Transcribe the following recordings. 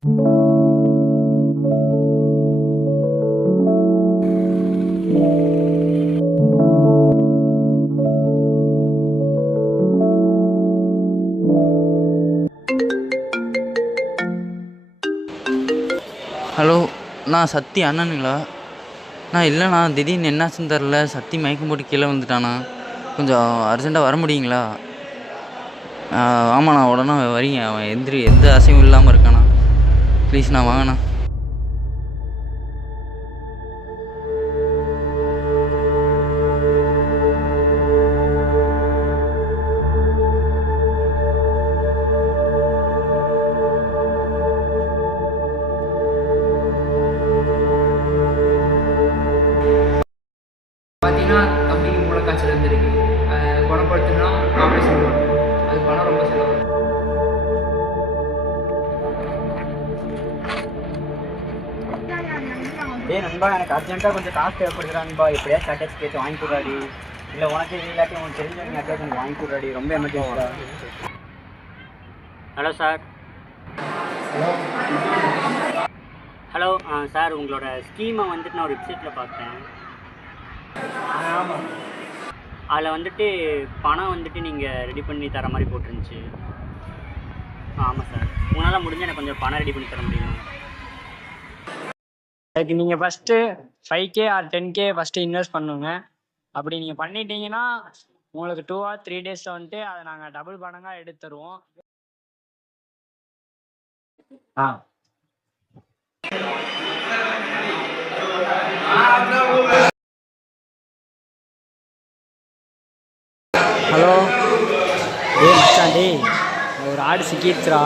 Hello, நான் சத்தி அண்ணனுங்களா? இல்லைண்ணா, திடீர்னு என்னாச்சுன்னு தெரில, சத்தி மயக்கம் போட்டு கீழே வந்துட்டாண்ணா. கொஞ்சம் அர்ஜெண்ட்டாக வர முடியுங்களா? ஆமாண்ணா, உடனே வரீங்க. அவன் எந்த அசைவும் இல்லாமல் இருக்காண்ணா. ப்ளீஸ்ண்ணா, வாங்கண்ணா. பார்த்தீங்கன்னா தம்பிக்கு மூளைக்காய்ச்சல் வந்துருக்கு. குணப்படுத்தணும்னா ஆப்ரேஷன் பண்ணணும். அது பணம் ரொம்ப செலவு. நண்பா, எனக்கு அர்ஜென்ட்டாக கொஞ்சம் காசு தேவைப்படுகிறா நண்பா. எப்படியா கட்டேஜ் கேட்டு வாங்கி கொடுறாடி. இல்லை உனக்கு இல்லாட்டி உனக்கு தெரிஞ்சவங்க யார்ட்டாச்சும் எனக்கு வாங்கி கொடுறாடி. ரொம்ப எமர்ஜென்சிடா. Hello sir. ஹலோ சார், உங்களோட ஸ்கீமை வந்துட்டு நான் ஒரு வெப்சைட்டில் பார்த்தேன். ஆமாம், அதில் வந்துட்டு பணம் வந்துட்டு நீங்கள் ரெடி பண்ணி தர மாதிரி போட்டுருந்துச்சு. ஆமாம் சார், உங்களால் முடிஞ்ச எனக்கு கொஞ்சம் பணம் ரெடி பண்ணி தர முடியுமா? அதுக்கு நீங்கள் first 5K R 10K first invest பண்ணுங்க. அப்படி நீங்கள் பண்ணிட்டீங்கன்னா உங்களுக்கு 2 or 3 டேஸில் வந்துட்டு அதை நாங்கள் டபுள் பணங்காக எடுத்து தருவோம். ஹலோ, மச்சான், ஒரு ஆடு சிக்கிடுச்சுரா.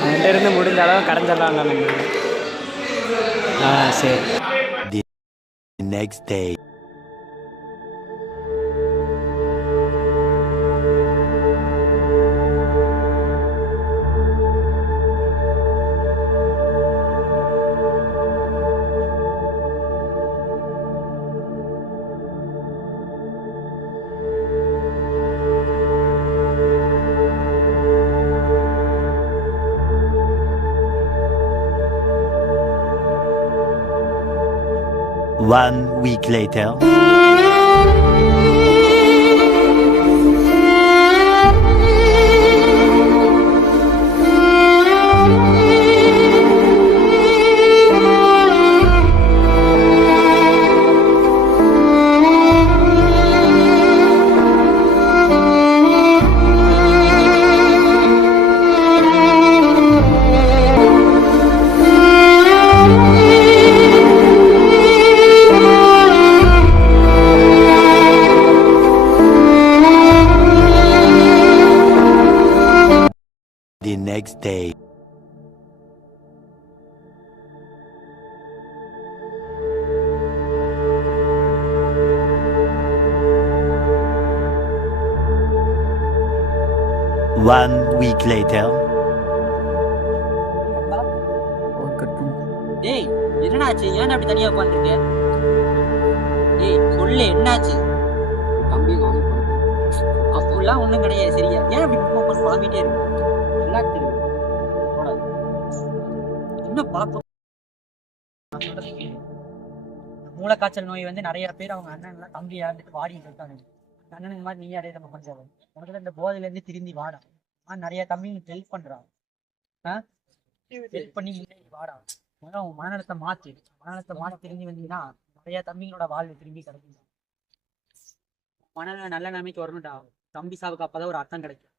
அவன்கிட்ட இருந்து முடிஞ்ச அளவு கரைஞ்சிடலாம்ல நம்ம. சரி. The next day. One week later. 1 week later. டேய், என்னடாச்சு? ஏன் அப்படி தனியாக உட்காந்துருக்க? டேய் சொல்லு, என்னாச்சு? தம்பி வாங்கி அப்படிலாம் ஒன்றும் கிடையாது, சரியா? ஏன் அப்படி குழம்பிட்டே இருக்கு? என்ன தெரியும் என்ன பழக்கம்? மூளைக்காய்ச்சல் நோய் வந்து நிறைய பேர் அவங்க அண்ணன்லாம் தம்பி இறந்துட்டு வாடிட்டு இருக்காங்க. அண்ணன் இந்த மாதிரி நீ அதே நம்ம கொஞ்சம் உனக்கு இந்த போதையிலேருந்து திரும்பி வாடா. நிறைய தம்பிங்களுக்கு ஹெல்ப் பண்றான். ஹெல்ப் பண்ணி முன்னாடி வாடா. முதல்ல உன் மனநலத்தை மாற்றி திரும்பி வந்தீங்கன்னா நிறைய தம்பிங்களோட வாழ்வு திரும்பி கிடைக்கும். மனநல நல்ல நிலைமைக்கு வரணும்டா. தம்பி சாவுக்கு அப்பதான் ஒரு அர்த்தம் கிடைக்கும்.